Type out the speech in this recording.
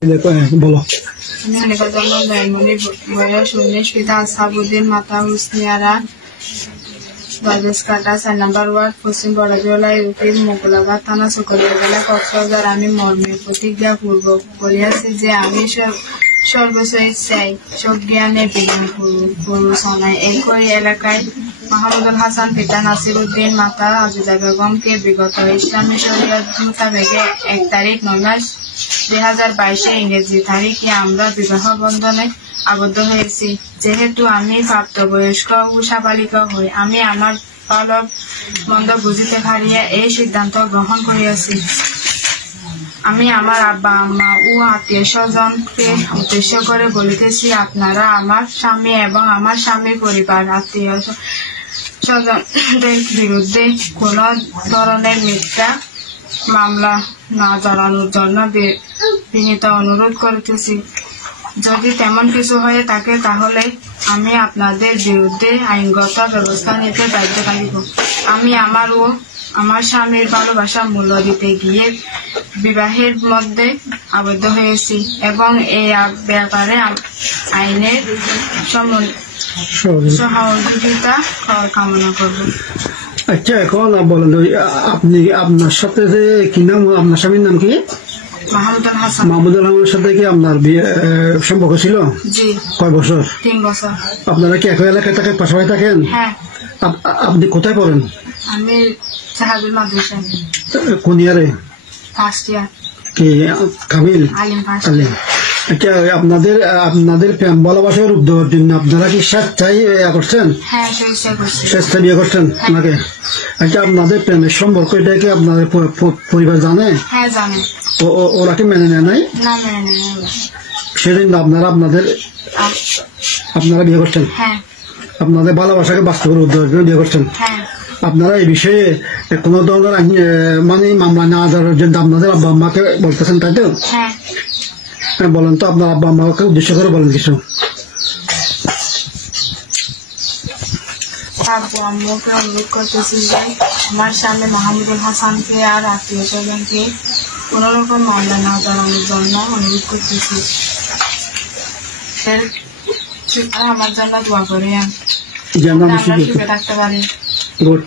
বলো। বয়স 19, পিতা আসাবুদ্দিন, মাতা হুসনিয়ারা, বাজেসকাটা, 4 নম্বর ওয়ার্ড, পশ্চিম বড়জলা, ইউপির মোগলাবাদ থানা, শুক্রবার জেলা, কক্সবাজার। আমি মর্মে প্রতিজ্ঞা পূর্বক বলিয়াছি যে আমি সর্বশই চাই সজ্ঞানে বিলীন পুরুষনায় একই এলাকায় মাহমুদুল হাসান, পিতা নাসির উদ্দিন, মাতা আজিজা বেগমকে বিগত ইসলামী শরীয়ত মোতাবেকে 1 তারিখ 9 মাস 2022 ইংরেজি তারিখে আমরা বিবাহ বন্ধনে আবদ্ধ হয়েছি। যেহেতু আমি প্রাপ্তবয়স্ক ও সাবালিকা হই, আমি আমার ভালো মন্দ বুঝিতে পারিয়া এই সিদ্ধান্ত গ্রহণ করিয়াছি। আমি আমার আব্বা আম্মা ও আত্মীয় স্বজনকে উদ্দেশ্য করে বলিতেছি, আপনারা আমার স্বামী এবং আমার স্বামীর পরিবার আত্মীয় স্বজনদের বিরুদ্ধে কোন ধরনের মিথ্যা মামলা না জড়ানোর জন্য বিনীত অনুরোধ করিতেছি। যদি তেমন কিছু হয়ে থাকে তাহলে আমি আপনাদের বিরুদ্ধে আইনগত ব্যবস্থা নিতে বাধ্য থাকিব। আমি আমার ও আমার স্বামীর ভালোবাসা মূল্য দিতে গিয়ে বিবাহের মধ্যে আবদ্ধ হয়েছি এবং এই ব্যাপারে আইনের সহযোগিতা কামনা করব। আচ্ছা, এখন বলেন আপনি আপনার সাথে যে কি নাম, আপনার স্বামীর নাম কি? মাহমুদুল হাসান। মাহমুদুল হাসানের সাথে কি আপনার বিয়ে সম্পর্ক ছিল? জি। কয় বছর? 3 বছর। আপনারা কি একই এলাকায় থাকেন, পাশাপাশি থাকেন? হ্যাঁ। আপনি কোথায় পড়েন? আমি সাহাবি মাদ্রাসা। কোন ইয়ারে? First year. কি কামিল? আলিম ফার্স্ট। আলিম। আচ্ছা, আপনাদের প্রেম ভালোবাসার রূপ দেওয়ার জন্য আপনারা কি স্বেচ্ছায় করছেন? হ্যাঁ, স্বেচ্ছায় বিয়ে করছেন ওনাকে? আচ্ছা, আপনাদের প্রেমের সম্পর্ক এটা কি আপনাদের পরিবার জানে? হ্যাঁ, জানে। ওরা কি মেনে নেয় নাই? না, মেনে নেয়। সেদিন আপনারা বিয়ে করছেন? হ্যাঁ। আপনাদের ভালোবাসাকে বাস্তব রূপ দেওয়ার জন্য বিয়ে করছেন? হ্যাঁ। আপনারা এই বিষয়ে কোন ধরনের মানে মামলা না দেওয়ার জন্য আপনাদের আব্বা আম্মাকে বলতেছেন, তাই তো? হ্যাঁ। বলেন তো, আপনার আব্বা আম্মাকে উদ্দেশ্য করে বলেন কিছু। আব্বু আম্মুকে অনুরোধ করতেছি যে আমার স্বামী মাহমুদুল হাসানকে আর আত্মীয় স্বজনকে কোন রকম মামলা না জড়ানোর জন্য অনুরোধ করতেছি। আমার জন্য দোয়া করে আমরা সুখে থাকতে পারি। গুড।